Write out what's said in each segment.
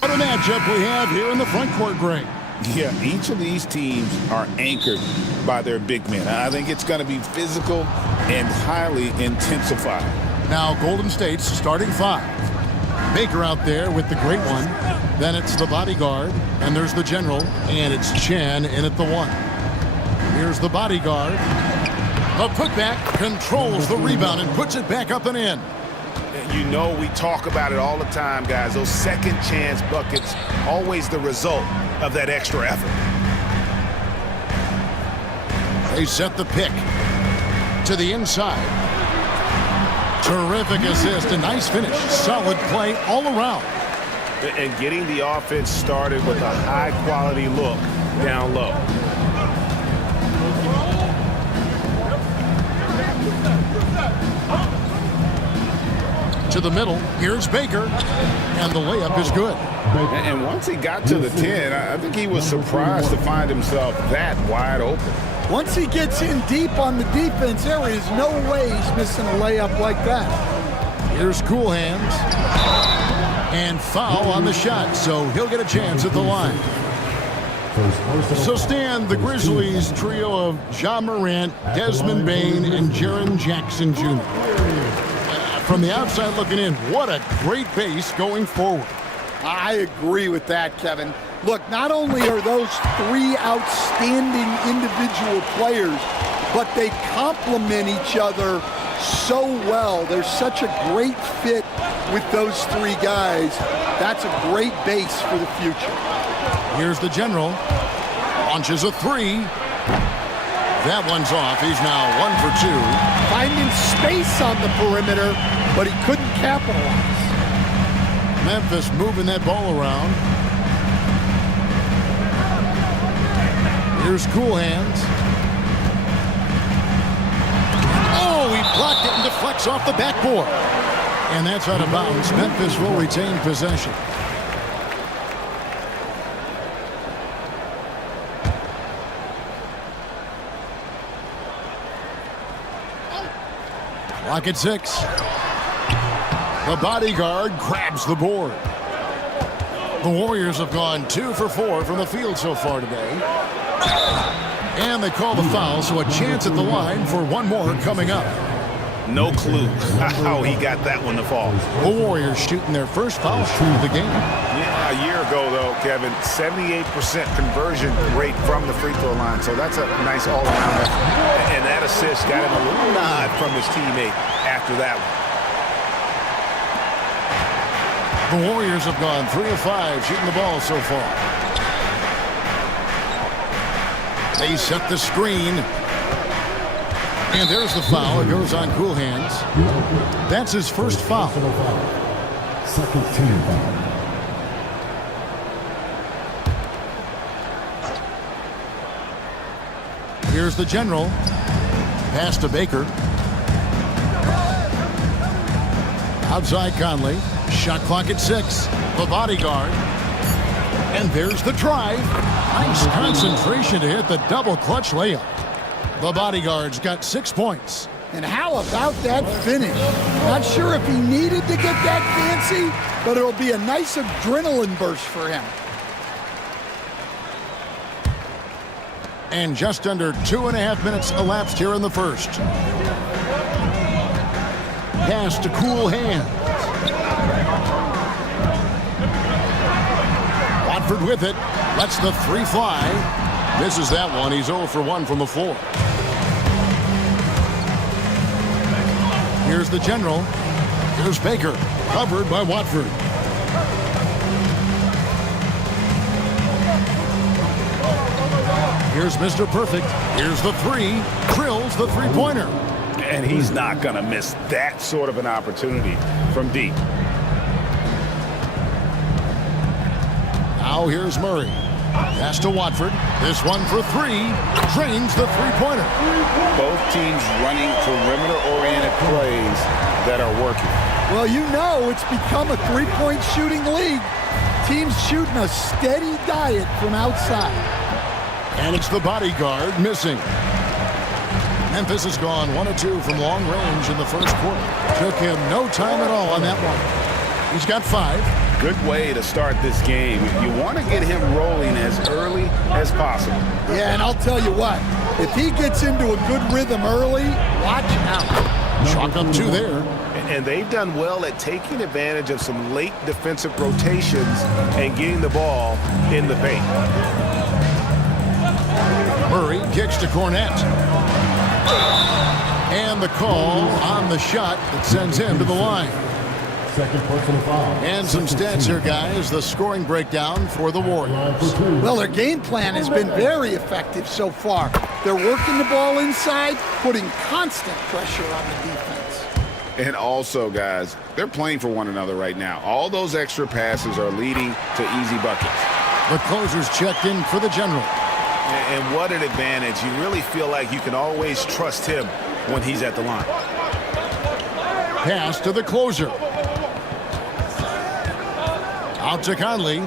What a matchup we have here in the front court, Greg. Yeah, each of these teams are anchored by their big men. I think it's going to be physical and highly intensified. Now Golden State's starting five. Baker out there with the great one. Then it's the bodyguard, and there's the general, and it's Chen in at the one. Here's the bodyguard. The putback controls the rebound and puts it back up and in. You know we talk about it all the time, guys. Those second chance buckets, always the result of that extra effort. They set the pick to the inside. Terrific assist, a nice finish. Solid play all around. And getting the offense started with a high-quality look down low. To the middle, here's Baker, and the layup is good. And once he got to the 10, I think he was surprised to find himself that wide open. Once he gets in deep on the defense, there is no way he's missing a layup like that. Here's Cool Hands, and foul on the shot, so he'll get a chance at the line. So Stan, the Grizzlies trio of Ja Morant, Desmond Bane, and Jaren Jackson Jr. From the outside looking in, what a great base going forward. I agree with that, Kevin. Look, not only are those three outstanding individual players, but they complement each other so well. There's such a great fit with those three guys. That's a great base for the future. Here's the general. Launches a three. That one's off. He's now 1 for 2. Finding space on the perimeter, but he couldn't capitalize. Memphis moving that ball around. Here's Cool Hands. Oh, he blocked it and deflects off the backboard. And that's out of bounds. Memphis will retain possession. Clock at 6. The bodyguard grabs the board. The Warriors have gone 2 for 4 from the field so far today. And they call the foul, so a chance at the line for one more coming up. No clue how he got that one to fall. The Warriors shooting their first foul shot of the game. Yeah, a year ago, though, Kevin, 78% conversion rate from the free throw line. So that's a nice all-around effort. And that assist got him a little nod from his teammate after that one. The Warriors have gone 3 of 5 shooting the ball so far. They set the screen. And there's the foul. It goes on Cool Hands. That's his first foul. Second team foul. Here's the general. Pass to Baker. Outside Conley. Shot clock at 6. The bodyguard. And there's the drive. Nice concentration to hit the double clutch layup. The bodyguard's got 6 points. And how about that finish? Not sure if he needed to get that fancy, but it'll be a nice adrenaline burst for him. And just under 2.5 minutes elapsed here in the first. Pass to Cool Hands. Watford with it. Lets the three fly. Misses that one. He's 0 for 1 from the floor. Here's the general. Here's Baker. Covered by Watford. Here's Mr. Perfect. Here's the three. Drills the three-pointer. And he's not going to miss that sort of an opportunity from deep. Now here's Murray. Pass to Watford. This one for 3. Drains the three-pointer. Both teams running perimeter-oriented plays that are working. Well, you know it's become a three-point shooting league. Teams shooting a steady diet from outside. And it's the bodyguard missing. Memphis has gone 1 of 2 from long range in the first quarter. Took him no time at all on that one. He's got 5. Good way to start this game. You want to get him rolling as early as possible. Yeah, and I'll tell you what, if he gets into a good rhythm early, watch out. Chalk up 2 there. And they've done well at taking advantage of some late defensive rotations and getting the ball in the paint. Murray kicks to Cornette. And the call on the shot that sends him to the line. Second personal foul. And some stats here, guys. The scoring breakdown for the Warriors. Well, their game plan has been very effective so far. They're working the ball inside, putting constant pressure on the defense. And also, guys, they're playing for one another right now. All those extra passes are leading to easy buckets. The closer's checked in for the general. And what an advantage. You really feel like you can always trust him when he's at the line. Pass to the closer. Out to Conley.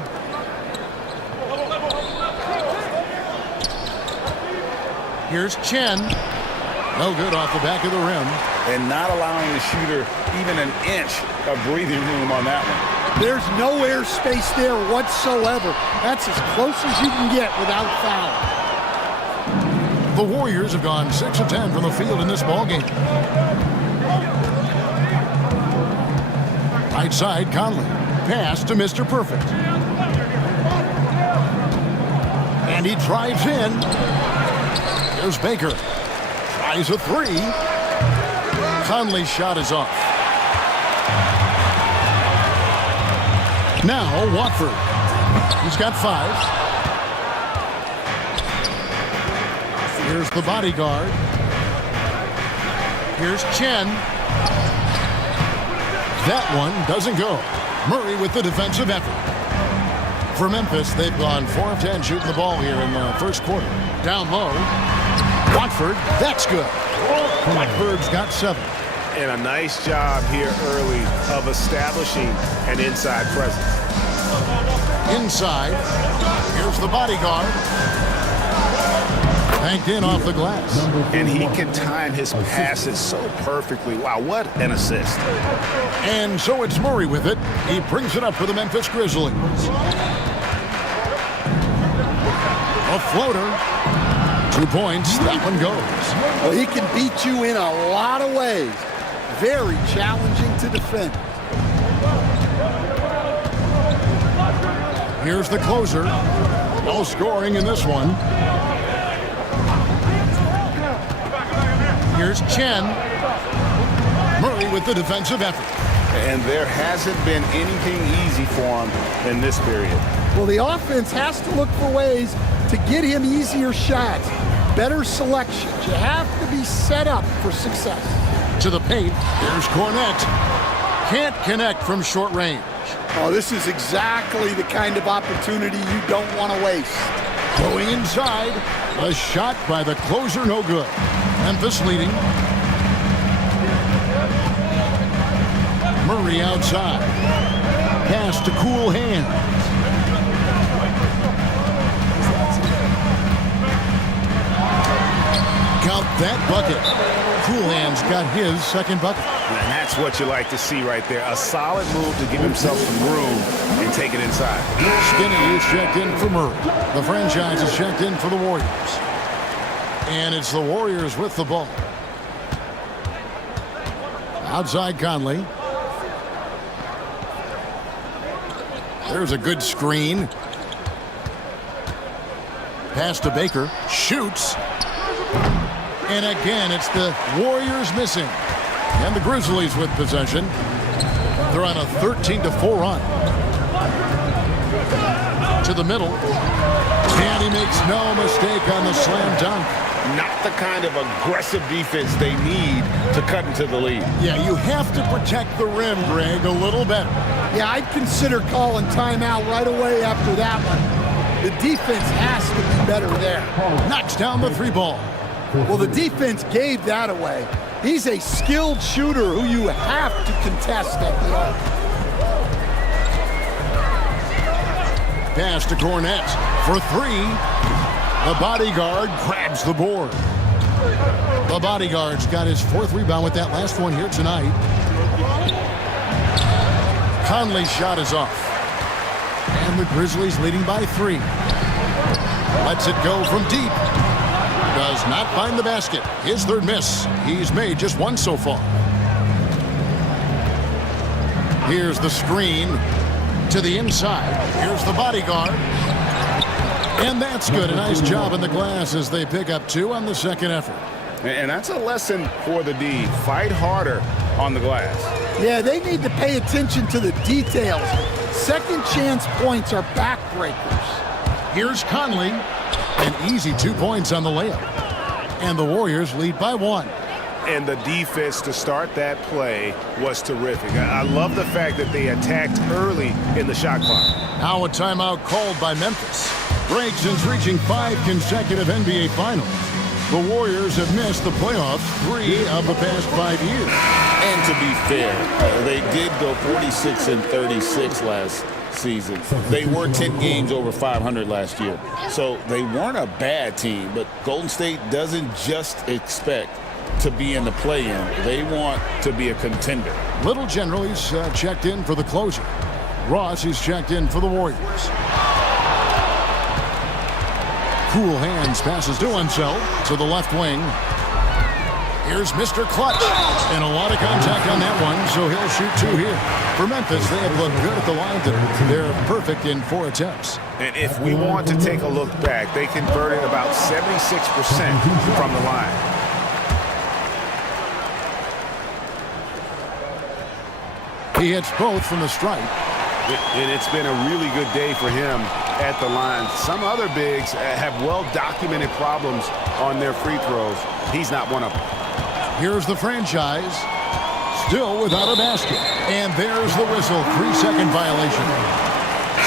Here's Chen. No good off the back of the rim. And not allowing the shooter even an inch of breathing room on that one. There's no air space there whatsoever. That's as close as you can get without foul. The Warriors have gone 6 of 10 from the field in this ballgame. Right side, Conley. Pass to Mr. Perfect. And he drives in. There's Baker. Tries a 3. Conley's shot is off. Now, Watford. He's got 5. Here's the bodyguard. Here's Chen. That one doesn't go. Murray with the defensive effort. For Memphis, they've gone 4 of 10 shooting the ball here in the first quarter. Down low. Watford, that's good. Watford's got 7. And a nice job here early of establishing an inside presence. Inside. Here's the bodyguard. Banked in off the glass. And he can time his passes so perfectly. Wow, what an assist. And so it's Murray with it. He brings it up for the Memphis Grizzlies. A floater. 2 points. That one goes. Well, he can beat you in a lot of ways. Very challenging to defend. Here's the closer. No scoring in this one. Here's Chen. Murray with the defensive effort. And there hasn't been anything easy for him in this period. Well, the offense has to look for ways to get him easier shots, better selections. You have to be set up for success. To the paint. Here's Cornette. Can't connect from short range. Oh, this is exactly the kind of opportunity you don't want to waste. Going inside. A shot by the closer, no good. Memphis leading. Murray outside. Pass to Cool Hands. Count that bucket. Cool Hands got his second bucket. And that's what you like to see right there. A solid move to give himself some room and take it inside. Skinny is checked in for Murray. The franchise is checked in for the Warriors. And it's the Warriors with the ball. Outside Conley. There's a good screen. Pass to Baker. Shoots. And again, it's the Warriors missing. And the Grizzlies with possession. They're on a 13-4 run. To the middle. And he makes no mistake on the slam dunk. Not the kind of aggressive defense they need to cut into the lead. Yeah, you have to protect the rim, Greg, a little better. Yeah, I'd consider calling timeout right away after that one. The defense has to be better there. Knocks down the 3 ball. Well, the defense gave that away. He's a skilled shooter who you have to contest at the arc. Pass to Cornette for 3. The bodyguard grabs the board. The bodyguard's got his 4th rebound with that last one here tonight. Conley's shot is off. And the Grizzlies leading by 3. Lets it go from deep. Does not find the basket. His third miss. He's made just one so far. Here's the screen to the inside. Here's the bodyguard. And that's good. A nice job in the glass as they pick up 2 on the second effort. And that's a lesson for the D. Fight harder on the glass. Yeah, they need to pay attention to the details. Second chance points are backbreakers. Here's Conley. An easy 2 points on the layup. And the Warriors lead by 1. And the defense to start that play was terrific. I love the fact that they attacked early in the shot clock. Now a timeout called by Memphis. Break since reaching 5 consecutive NBA Finals. The Warriors have missed the playoffs 3 of the past 5 years. And to be fair, they did go 46-36 last season. They were 10 games over 500 last year. So they weren't a bad team, but Golden State doesn't just expect to be in the play-in. They want to be a contender. Little General, he's checked in for the closer. Ross is checked in for the Warriors. Cool hands passes to Unseld to the left wing. Here's Mr. Clutch. And a lot of contact on that one, so he'll shoot 2 here. For Memphis, they have looked good at the line. They're perfect in 4 attempts. And if we want to take a look back, they converted about 76% from the line. He hits both from the stripe. And it's been a really good day for him at the line. Some other bigs have well-documented problems on their free throws. He's not one of them. Here's the franchise. Still without a basket. And there's the whistle. 3-second violation.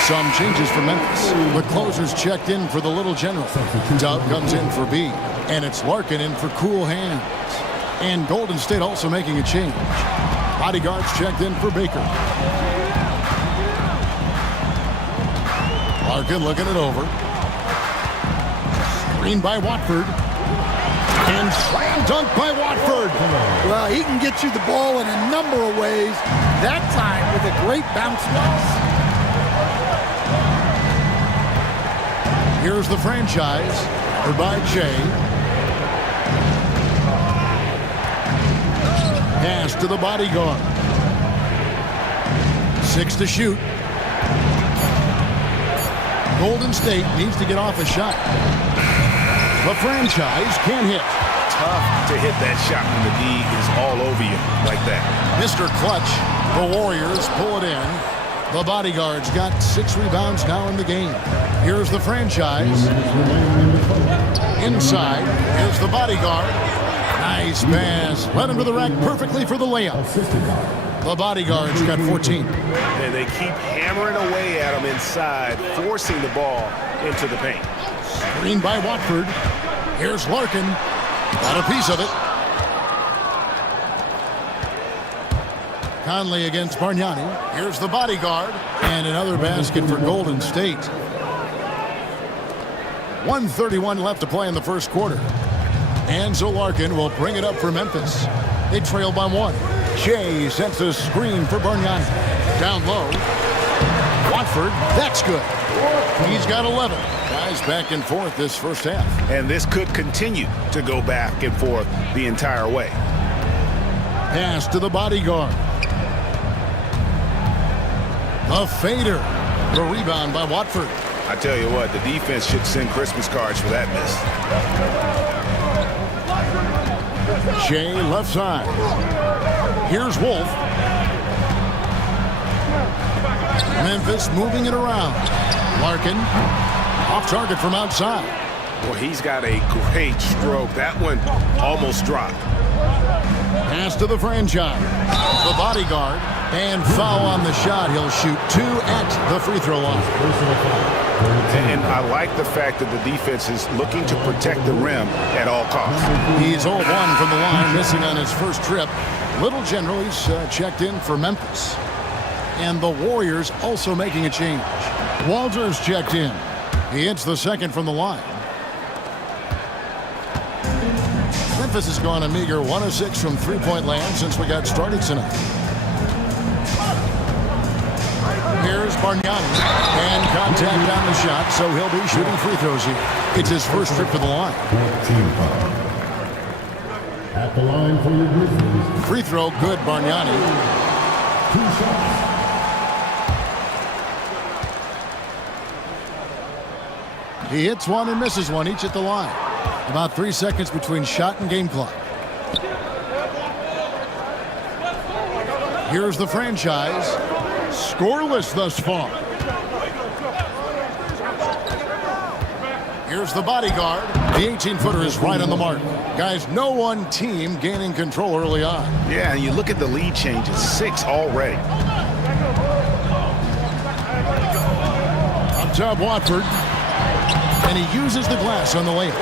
Some changes for Memphis. The closer's checked in for the Little General. Dub comes in for B. And it's Larkin in for cool hands. And Golden State also making a change. Bodyguards checked in for Baker. Larkin looking it over. Screen by Watford. And slam dunk by Watford. Well, he can get you the ball in a number of ways. That time with a great bounce pass. Here's the franchise. By Jay. Pass to the bodyguard. 6 to shoot. Golden State needs to get off a shot. The franchise can't hit. Tough to hit that shot when the D is all over you like that. Mr. Clutch. The Warriors pull it in. The bodyguard's got 6 rebounds now in the game. Here's the franchise. Inside. Here's the bodyguard. Nice pass. Led him to the rack perfectly for the layup. The bodyguard's got 14. And they keep hammering away at him inside, forcing the ball into the paint. Screen by Watford. Here's Larkin. Got a piece of it. Conley against Bargnani. Here's the bodyguard. And another basket for Golden State. 1:31 left to play in the first quarter. Enzo Larkin will bring it up for Memphis. They trail by 1. Jay sets a screen for Bargnani. Down low. Watford, that's good. He's got 11. Guys back and forth this first half. And this could continue to go back and forth the entire way. Pass to the bodyguard. A fader. The rebound by Watford. I tell you what, the defense should send Christmas cards for that miss. Jay left side. Here's Wolf. Memphis moving it around. Larkin off target from outside. Well, he's got a great stroke. That one almost dropped. Pass to the franchise. The bodyguard. And foul on the shot. He'll shoot 2 at the free throw line. And I like the fact that the defense is looking to protect the rim at all costs. He's 0-1 from the line, missing on his first trip. Little General, he's checked in for Memphis. And the Warriors also making a change. Walters checked in. He hits the second from the line. Memphis has gone a meager 1 of 6 from three-point land since we got started tonight. Here's Bargnani. And contact on the shot, so he'll be shooting free throws here. It's his first trip to the line. 14 foul. At the line for your Grizzlies. Free throw, good, Bargnani. 2 shots. He hits one and misses one, each at the line. About 3 seconds between shot and game clock. Here's the franchise. Scoreless thus far. Here's the bodyguard. The 18-footer is right on the mark. Guys, no one team gaining control early on. Yeah, and you look at the lead changes, 6 already. Up top, Watford. And he uses the glass on the layup.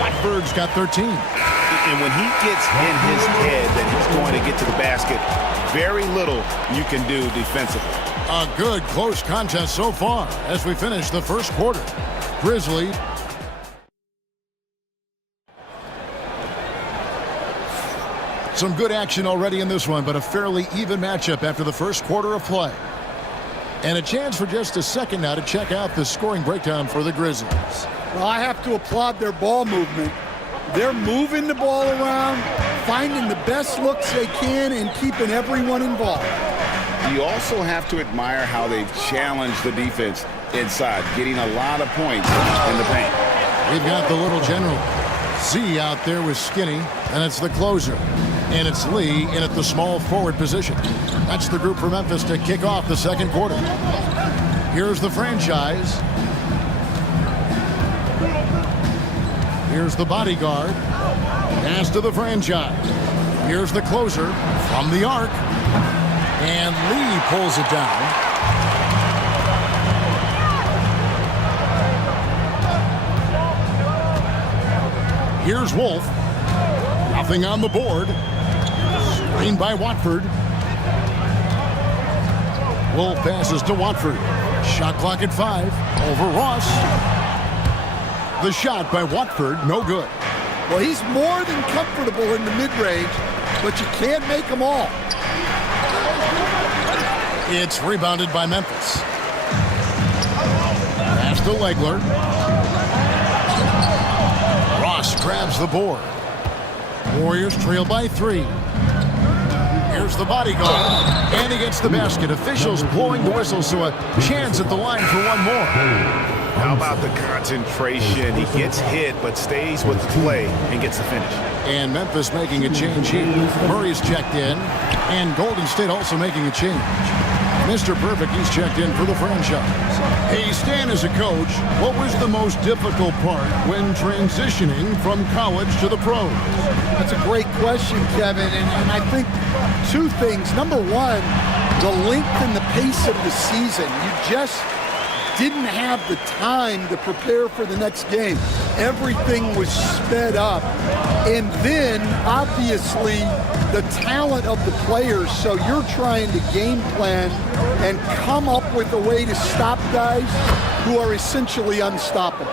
Watford's got 13. And when he gets in his head that he's going to get to the basket, very little you can do defensively. A good close contest so far as we finish the first quarter. Grizzly. Some good action already in this one, but a fairly even matchup after the first quarter of play. And a chance for just a second now to check out the scoring breakdown for the Grizzlies. Well, I have to applaud their ball movement. They're moving the ball around, finding the best looks they can, and keeping everyone involved. You also have to admire how they've challenged the defense inside, getting a lot of points in the paint. We've got the little general. Z out there with Skinny, and it's the closer. And it's Lee in at the small forward position. That's the group for Memphis to kick off the second quarter. Here's the franchise. Here's the bodyguard. Pass to the franchise. Here's the closer from the arc. And Lee pulls it down. Here's Wolf. Nothing on the board. Screened by Watford. Wolf passes to Watford. Shot clock at 5. Over Ross. The shot by Watford, no good. Well, he's more than comfortable in the mid-range, but you can't make them all. It's rebounded by Memphis. Pass to Legler. Ross grabs the board. Warriors trail by 3. Here's the bodyguard. And he gets the basket. Officials blowing the whistle, so a chance at the line for one more. How about the concentration? He gets hit, but stays with the play and gets the finish. And Memphis making a change here. Murray's checked in. And Golden State also making a change. Mr. Perfect, he's checked in for the franchise. Hey, Stan, as a coach, what was the most difficult part when transitioning from college to the pros? That's a great question, Kevin, and I think 2 things. Number one, the length and the pace of the season. You just didn't have the time to prepare for the next game. Everything was sped up. And then, obviously, the talent of the players. So you're trying to game plan and come up with a way to stop guys who are essentially unstoppable.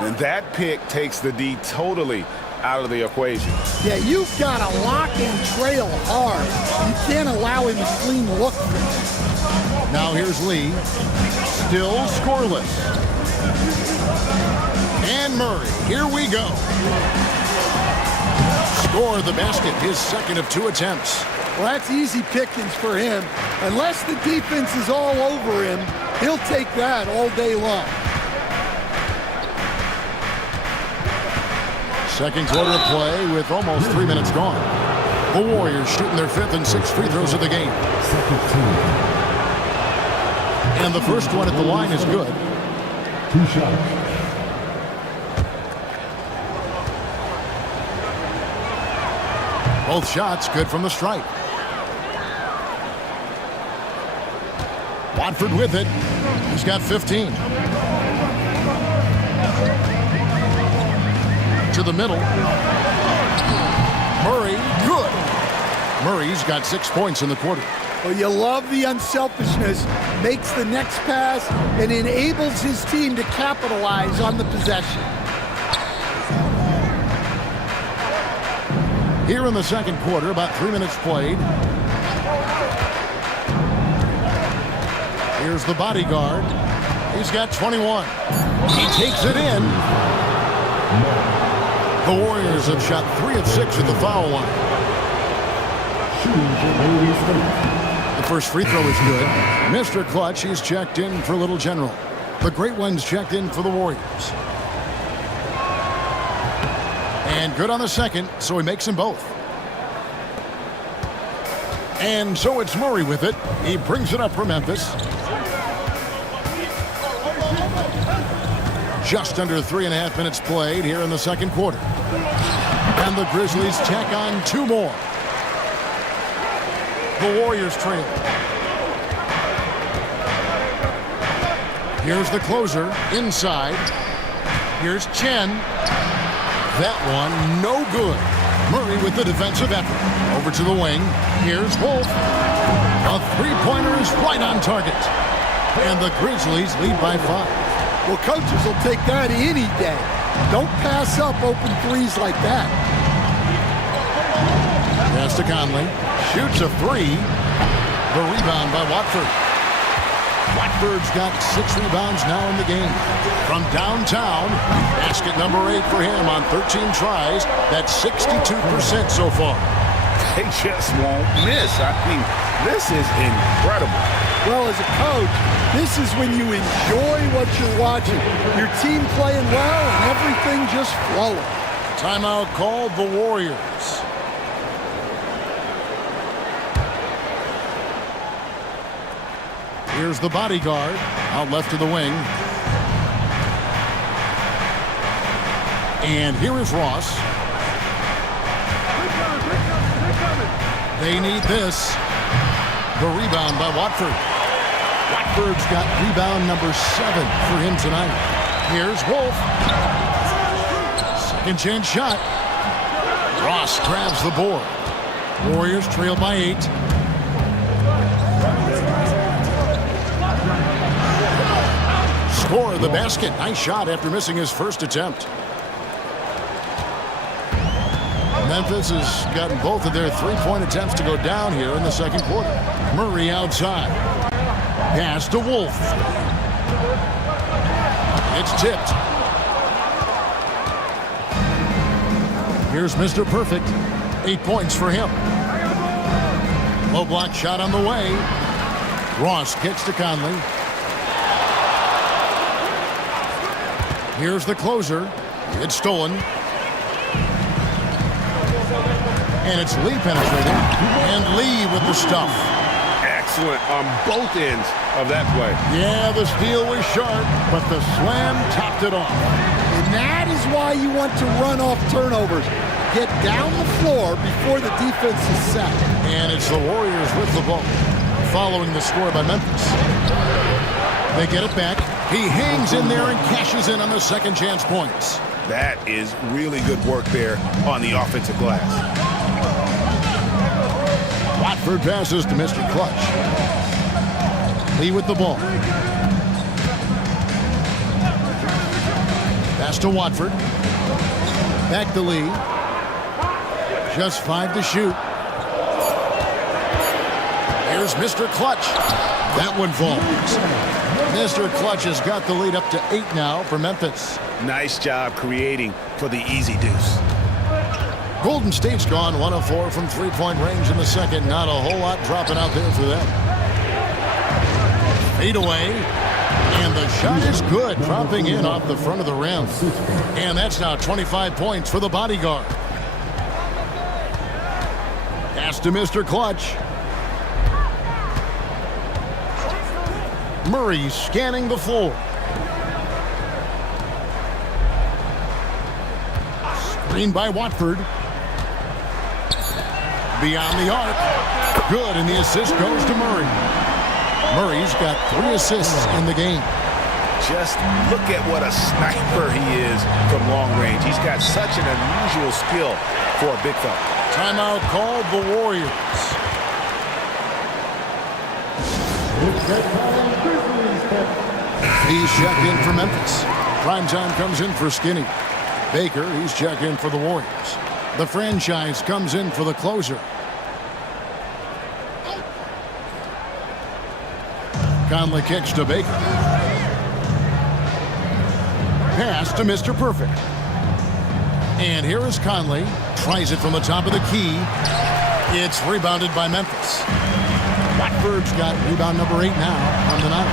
And that pick takes the D totally out of the equation. Yeah, you've got to lock and trail hard. You can't allow him to clean look. Now here's Lee. Still scoreless. And Murray. Here we go. Score the basket. His second of 2 attempts. Well, that's easy pickings for him. Unless the defense is all over him, he'll take that all day long. Second quarter of play with almost 3 minutes gone. The Warriors shooting their 5th and 6th free throws of the game. And the first one at the line is good. 2 shots. Both shots good from the stripe. Watford with it. He's got 15. To the middle. Murray, good. Murray's got 6 points in the quarter. Well, you love the unselfishness, makes the next pass, and enables his team to capitalize on the possession. Here in the second quarter, about 3 minutes played. Here's the bodyguard. He's got 21. He takes it in. The Warriors have shot 3 of 6 at the foul line. The first free throw is good. Mr. Clutch, he's checked in for Little General. The Great One's checked in for the Warriors. And good on the second, so he makes them both. And so it's Murray with it. He brings it up for Memphis. Just under 3.5 minutes played here in the second quarter. And the Grizzlies tack on 2 more. The Warriors trail. Here's the closer inside. Here's Chen. That one no good. Murray with the defensive effort. Over to the wing. Here's Wolf. A three-pointer is right on target. And the Grizzlies lead by 5. Well, coaches will take that any day. Don't pass up open threes like that. Pass to Conley. Shoots a 3. The rebound by Watford. Watford's got 6 rebounds now in the game. From downtown, basket number 8 for him on 13 tries. That's 62% so far. They just won't miss. I mean, this is incredible. Well, as a coach, this is when you enjoy what you're watching. Your team playing well and everything just flowing. Timeout called the Warriors. Here's the bodyguard out left to the wing. And here is Ross. They need this. The rebound by Watford. Watford's got rebound number 7 for him tonight. Here's Wolf. Second chance shot. Ross grabs the board. Warriors trail by 8. Score the basket. Nice shot after missing his first attempt. Memphis has gotten both of their 3-point attempts to go down here in the second quarter. Murray outside. Pass to Wolf. It's tipped. Here's Mr. Perfect. 8 points for him. Low block shot on the way. Ross kicks to Conley. Here's the closer. It's stolen. And it's Lee penetrating. And Lee with the stuff. Excellent on both ends of that play. Yeah, the steal was sharp, but the slam topped it off. And that is why you want to run off turnovers. Get down the floor before the defense is set. And it's the Warriors with the ball, following the score by Memphis. They get it back. He hangs in there and cashes in on the second chance points. That is really good work there on the offensive glass. Watford passes to Mr. Clutch. Lee with the ball. Pass to Watford. Back to Lee. Just 5 to shoot. Here's Mr. Clutch. That one falls. Mr. Clutch has got the lead up to 8 now for Memphis. Nice job creating for the easy deuce. Golden State's gone 1 of 4 from 3-point range in the second. Not a whole lot dropping out there for them. Fade away. And the shot is good, dropping in off the front of the rim. And that's now 25 points for the bodyguard. Pass to Mr. Clutch. Murray scanning the floor. Screen by Watford. Beyond the arc. Good, and the assist goes to Murray. Murray's got 3 assists in the game. Just look at what a sniper he is from long range. He's got such an unusual skill for a big fella. Timeout called the Warriors. He's checked in for Memphis. Primetime comes in for Skinny. Baker, he's checked in for the Warriors. The franchise comes in for the closer. Conley kicks to Baker. Pass to Mr. Perfect. And here is Conley. Tries it from the top of the key. It's rebounded by Memphis. Watford's got rebound number 8 now on the night.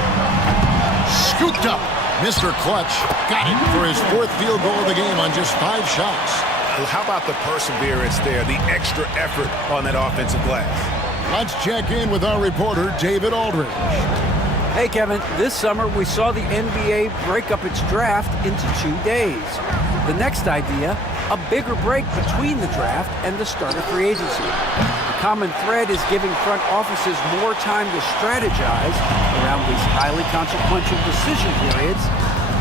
Scooped up. Mr. Clutch got it for his 4th field goal of the game on just 5 shots. How about the perseverance there, the extra effort on that offensive glass? Let's check in with our reporter, David Aldridge. Hey, Kevin, this summer we saw the NBA break up its draft into 2 days. The next idea, a bigger break between the draft and the start of free agency. The common thread is giving front offices more time to strategize around these highly consequential decision periods,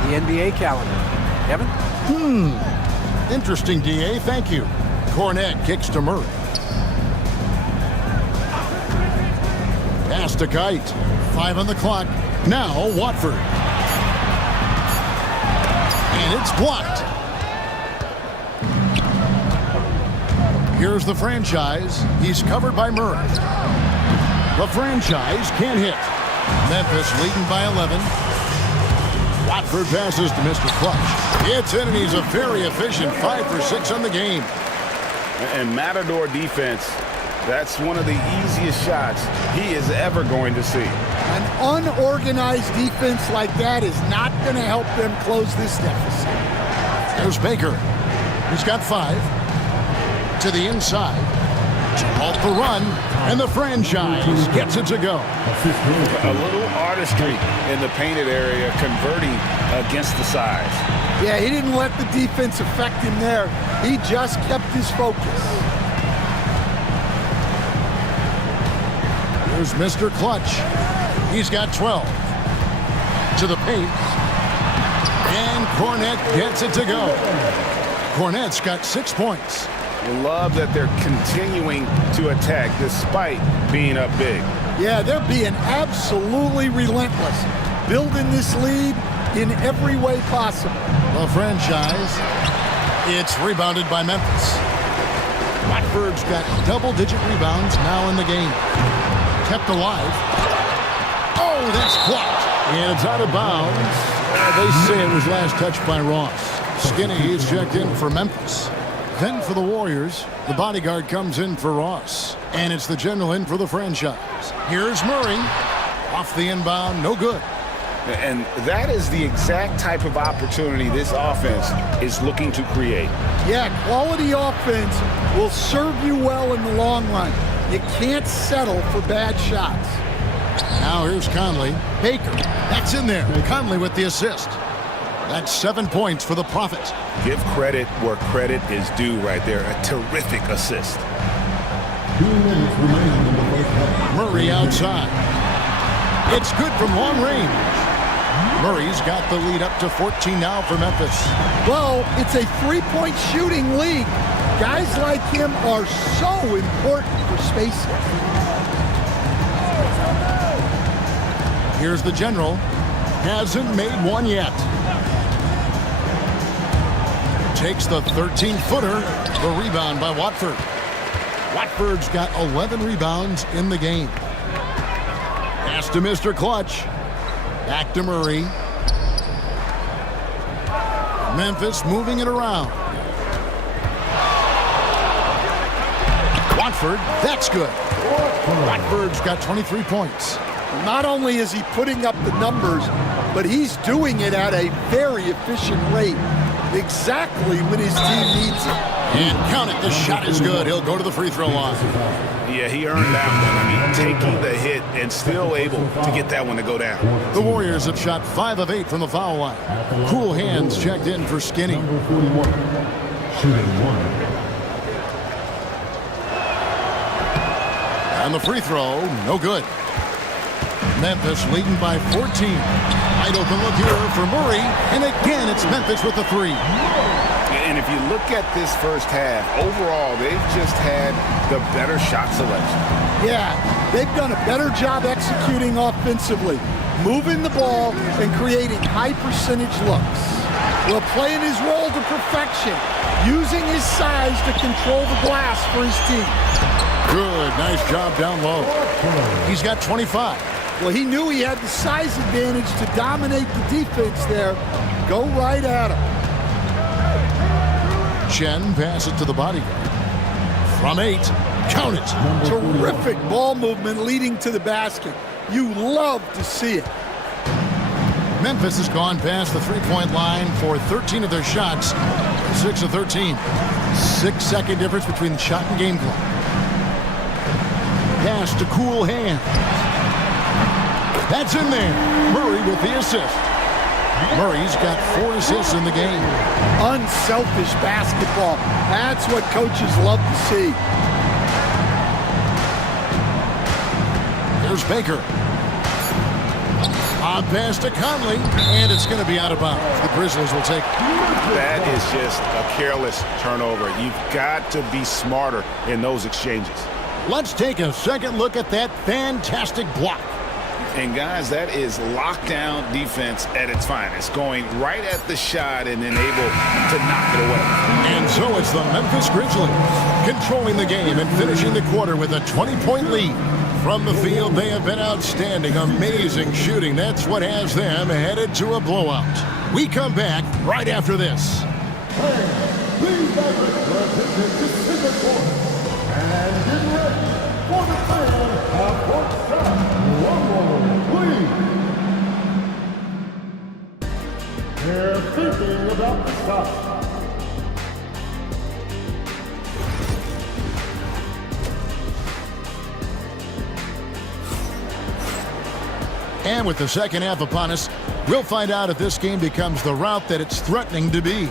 the NBA calendar. Kevin? Interesting, D.A. Thank you. Cornette kicks to Murray. Pass to Kite. 5 on the clock. Now Watford. And it's blocked. Here's the franchise. He's covered by Murray. The franchise can't hit. Memphis leading by 11. Watford passes to Mr. Clutch. It's in, and he's a very efficient 5 for 6 on the game. And Matador defense, that's one of the easiest shots he is ever going to see. An unorganized defense like that is not going to help them close this deficit. There's Baker. He's got 5. To the inside. Off the run, and the franchise gets it to go. A little artistry in the painted area, converting against the size. Yeah, he didn't let the defense affect him there. He just kept his focus. Here's Mr. Clutch. He's got 12. To the paint. And Cornette gets it to go. Cornette's got 6 points. Love that they're continuing to attack despite being up big. Yeah, they're being absolutely relentless, building this lead in every way possible. The franchise, it's rebounded by Memphis. Watford's got double-digit rebounds now in the game. Kept alive. Oh, that's blocked. And it's out of bounds. They say it was last touched by Ross. Skinny is checked in for Memphis. Then for the Warriors, the bodyguard comes in for Ross. And it's the general in for the franchise. Here's Murray. Off the inbound, no good. And that is the exact type of opportunity this offense is looking to create. Yeah, quality offense will serve you well in the long run. You can't settle for bad shots. Now here's Conley. Baker, that's in there. Conley with the assist. That's 7 points for the Prophet. Give credit where credit is due right there. A terrific assist. 2 minutes remaining in the first half. Murray outside. It's good from long range. Murray's got the lead up to 14 now for Memphis. Well, it's a three-point shooting league. Guys like him are so important for spacing. Here's the general. Hasn't made one yet. Takes the 13-footer. The rebound by Watford. Watford's got 11 rebounds in the game. Pass to Mr. Clutch. Back to Murray. Memphis moving it around. Watford, that's good. Watford's got 23 points. Not only is he putting up the numbers, but he's doing it at a very efficient rate. Exactly when his team needs it. And count it, the shot is good. He'll go to the free throw line. Yeah, he earned that one. I mean, taking the hit and still able to get that one to go down. The Warriors have shot 5 of 8 from the foul line. Cool hands checked in for Skinny. Number 41, shooting 1. And the free throw, no good. Memphis leading by 14. Wide open look here for Murray. And again, it's Memphis with the 3. And if you look at this first half, overall, they've just had the better shot selection. Yeah, they've done a better job executing offensively, moving the ball and creating high percentage looks. Well, playing his role to perfection, using his size to control the glass for his team. Good, nice job down low. He's got 25. Well, he knew he had the size advantage to dominate the defense there. Go right at him. Chen passes it to the bodyguard. From 8, count it. Terrific ball movement leading to the basket. You love to see it. Memphis has gone past the three-point line for 13 of their shots. 6 of 13. 6-second difference between the shot and game clock. Pass to Cool Hand. That's in there. Murray with the assist. Murray's got 4 assists in the game. Unselfish basketball. That's what coaches love to see. Here's Baker. On pass to Conley, and it's going to be out of bounds. The Grizzlies will take. That is just a careless turnover. You've got to be smarter in those exchanges. Let's take a second look at that fantastic block. And guys, that is lockdown defense at its finest, going right at the shot and then able to knock it away. And so it's the Memphis Grizzlies controlling the game and finishing the quarter with a 20-point lead. From the field, they have been outstanding. Amazing shooting. That's what has them headed to a blowout. We come back right after this. Please direct your attention to center court. And get ready for the final half-court shot. One moment, please. They're thinking about the shot. And with the second half upon us, we'll find out if this game becomes the route that it's threatening to be.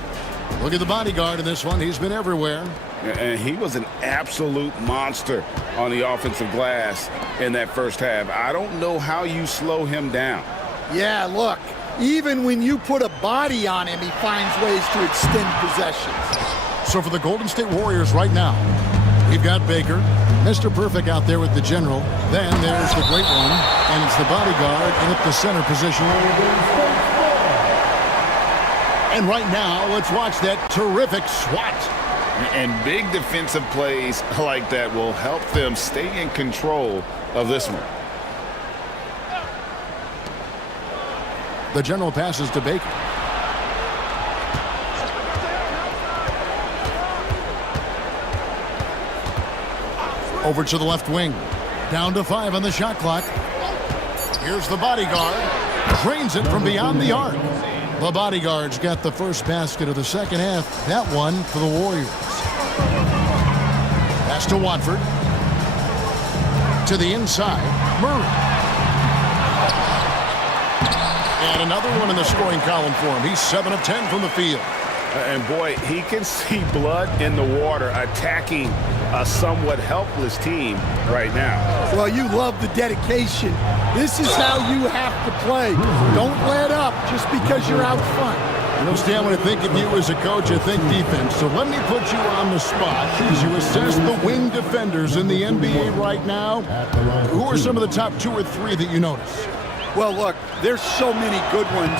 Look at the bodyguard in this one. He's been everywhere. And he was an absolute monster on the offensive glass in that first half. I don't know how you slow him down. Yeah, look, even when you put a body on him, he finds ways to extend possessions. So for the Golden State Warriors right now, we've got Baker, Mr. Perfect out there with the general. Then there's the great one, and it's the bodyguard in at the center position. And right now, let's watch that terrific swat. And big defensive plays like that will help them stay in control of this one. The general passes to Baker. Over to the left wing. Down to 5 on the shot clock. Here's the bodyguard. Drains it from beyond the arc. The bodyguard's got the first basket of the second half. That one for the Warriors. Pass to Watford. To the inside. Murray. And another one in the scoring column for him. He's 7 of 10 from the field. And boy, he can see blood in the water attacking a somewhat helpless team right now. Well, you love the dedication. This is how you have to play. Don't let up just because you're out front. You know, Stan, when I think of you as a coach, I think defense. So let me put you on the spot as you assess the wing defenders in the NBA right now. Who are some of the top 2 or 3 that you notice? Well, look, there's so many good ones.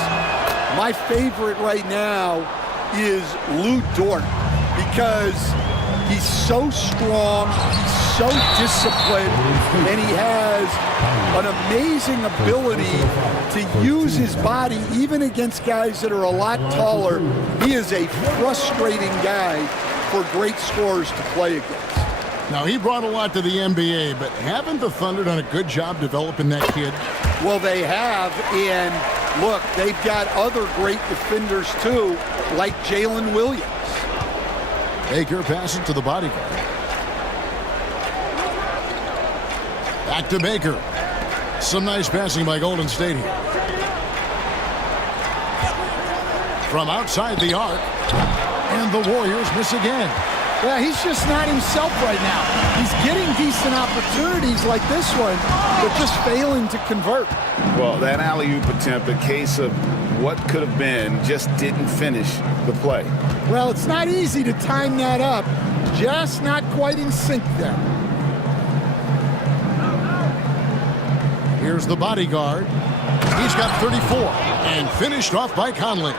My favorite right now is Lou Dort because he's so strong, he's so disciplined, and he has an amazing ability to use his body even against guys that are a lot taller. He is a frustrating guy for great scorers to play against. Now, he brought a lot to the NBA, but haven't the Thunder done a good job developing that kid? Well, they have, and look, they've got other great defenders too, like Jalen Williams. Baker passes to the bodyguard. Back to Baker. Some nice passing by Golden State here. From outside the arc, and the Warriors miss again. Yeah, he's just not himself right now. He's getting decent opportunities like this one, but just failing to convert. Well, that alley-oop attempt, a case of what could have been, just didn't finish the play. Well, it's not easy to time that up. Just not quite in sync there. Here's the bodyguard. He's got 34 and finished off by Conley.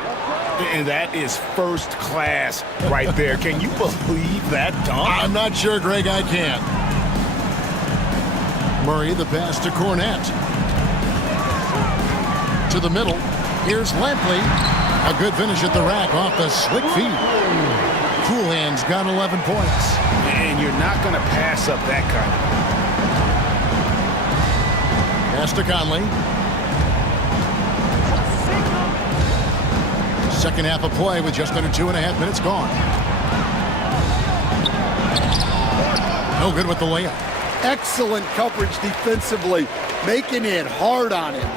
And that is first class right there. Can you believe that dunk? I'm not sure, Greg, I can. Murray, the pass to Cornette. to the middle. Here's Lampley. A good finish at the rack off the slick feed. Coolhand's got 11 points. And you're not going to pass up that kind of. Pass to Conley. Second half of play with just under 2.5 minutes gone. No good with the layup. Excellent coverage defensively, making it hard on him.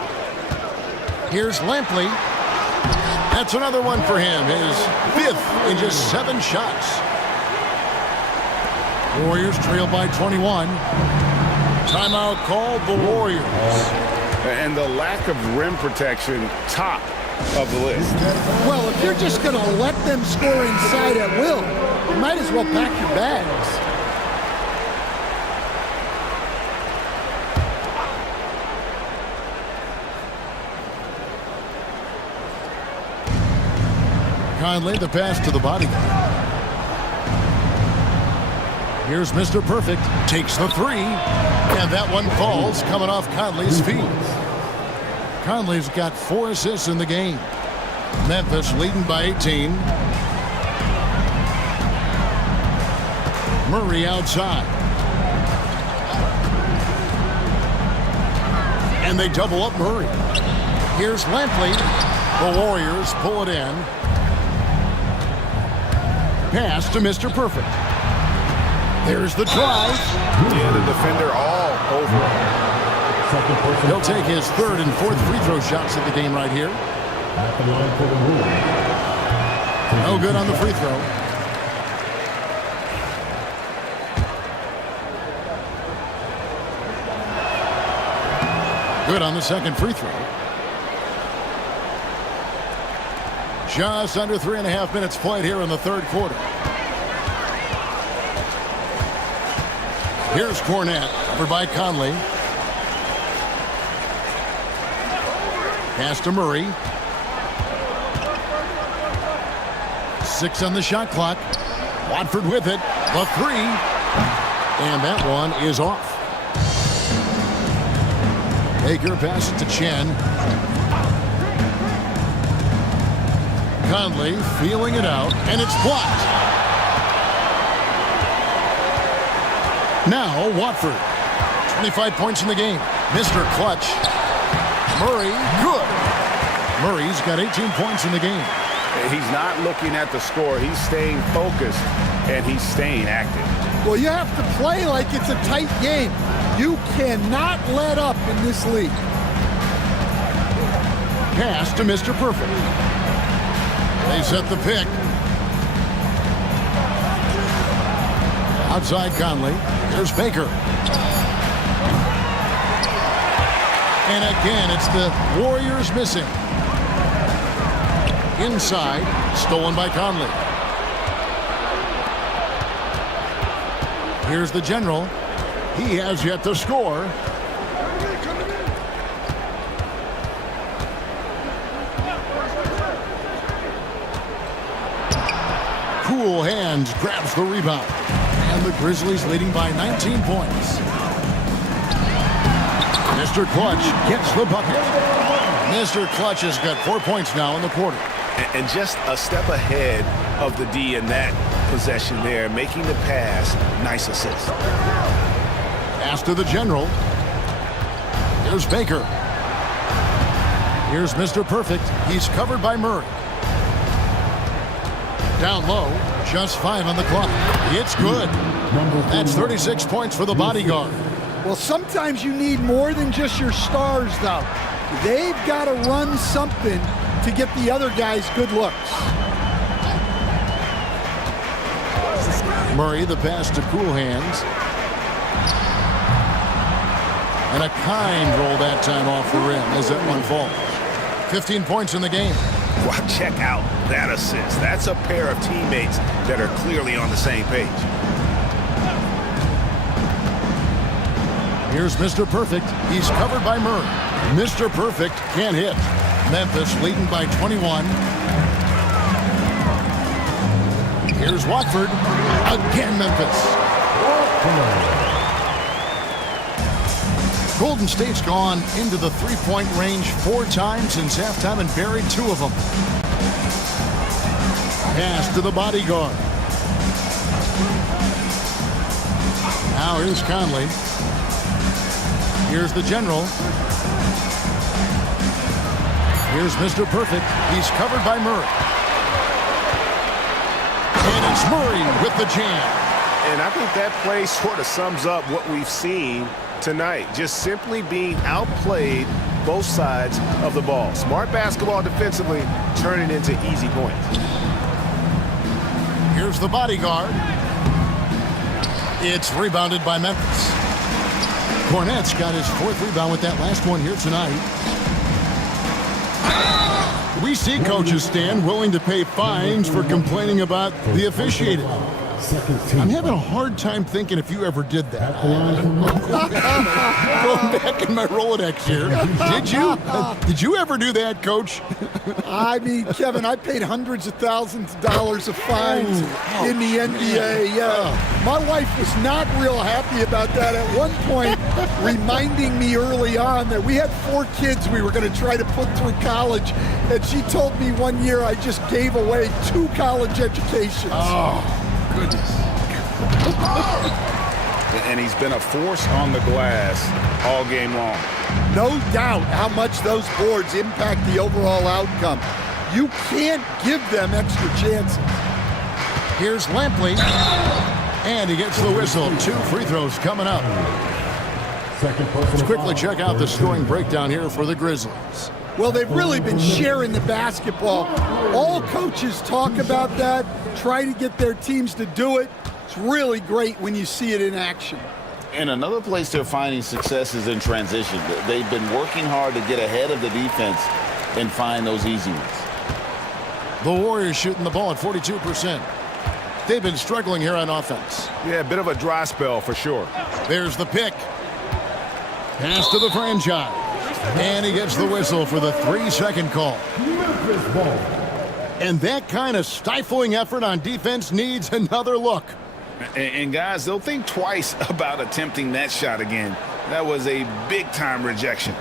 Here's Lampley. That's another one for him. His 5th in just 7 shots. Warriors trail by 21. Timeout called the Warriors. And the lack of rim protection, top of the list. Well, if you're just going to let them score inside at will, you might as well pack your bags. Conley, the pass to the body. Here's Mr. Perfect. Takes the 3. And that one falls coming off Conley's feet. Conley's got 4 assists in the game. Memphis leading by 18. Murray outside. And they double up Murray. Here's Lampley. The Warriors pull it in. Pass to Mr. Perfect. There's the drive. Yeah, the defender all over. He'll take his 3rd and 4th free throw shots of the game right here. At the line for the Warriors. No good on the free throw. Good on the second free throw. Just under 3.5 minutes played here in the 3rd quarter. Here's Cornette, covered by Conley. Pass to Murray. 6 on the shot clock. Watford with it. The 3. And that one is off. Baker passes to Chen. Conley feeling it out, and it's blocked. Now Watford. 25 points in the game. Mr. Clutch. Murray, good. Murray's got 18 points in the game. He's not looking at the score. He's staying focused, and he's staying active. Well, you have to play like it's a tight game. You cannot let up in this league. Pass to Mr. Perfect. They set the pick. Outside Conley. There's Baker. And again, it's the Warriors missing. Inside, stolen by Conley. Here's the general. He has yet to score. Cool hands grabs the rebound. And the Grizzlies leading by 19 points. Mr. Clutch gets the bucket. Mr. Clutch has got 4 points now in the quarter. And just a step ahead of the D in that possession there, making the pass. Nice assist. Pass to the general. Here's Baker. Here's Mr. Perfect. He's covered by Murray. Down low, just 5 on the clock. It's good. That's 36 points for the bodyguard. Well, sometimes you need more than just your stars, though. They've got to run something to get the other guys good looks. Murray, the pass to Cool Hands. And a kind roll that time off the rim as that one falls. 15 points in the game. Wow, check out that assist. That's a pair of teammates that are clearly on the same page. Here's Mr. Perfect. He's covered by Murray. Mr. Perfect can't hit. Memphis leading by 21. Here's Watford. Again, Memphis. Golden State's gone into the three-point range 4 times since halftime and buried 2 of them. Pass to the bodyguard. Now here's Conley. Here's the general. Here's Mr. Perfect. He's covered by Murray. And it's Murray with the jam. And I think that play sort of sums up what we've seen tonight. Just simply being outplayed both sides of the ball. Smart basketball defensively, turning into easy points. Here's the bodyguard. It's rebounded by Memphis. Cornette's got his 4th rebound with that last one here tonight. We see coaches stand willing to pay fines for complaining about the officiating. I'm having a hard time thinking if you ever did that. Going back in my Rolodex here. Did you? Did you ever do that, Coach? I mean, Kevin, I paid hundreds of thousands of dollars of fines in the NBA. Yeah. My wife was not real happy about that at one point, reminding me early on that we had 4 kids we were going to try to put through college. And she told me one year I just gave away 2 college educations. Oh, goodness. And he's been a force on the glass all game long. No doubt how much those boards impact the overall outcome. You can't give them extra chances. Here's Lampley. And he gets the whistle. 2 free throws coming up. Let's quickly check out the scoring breakdown here for the Grizzlies. Well, they've really been sharing the basketball. All coaches talk about that, try to get their teams to do it. It's really great when you see it in action. And another place they're finding success is in transition. They've been working hard to get ahead of the defense and find those easy ones. The Warriors shooting the ball at 42%. They've been struggling here on offense. Yeah, a bit of a dry spell for sure. There's the pick. Pass to the franchise. And he gets the whistle for the 3-second call. And that kind of stifling effort on defense needs another look. And guys, they'll think twice about attempting that shot again. That was a big-time rejection.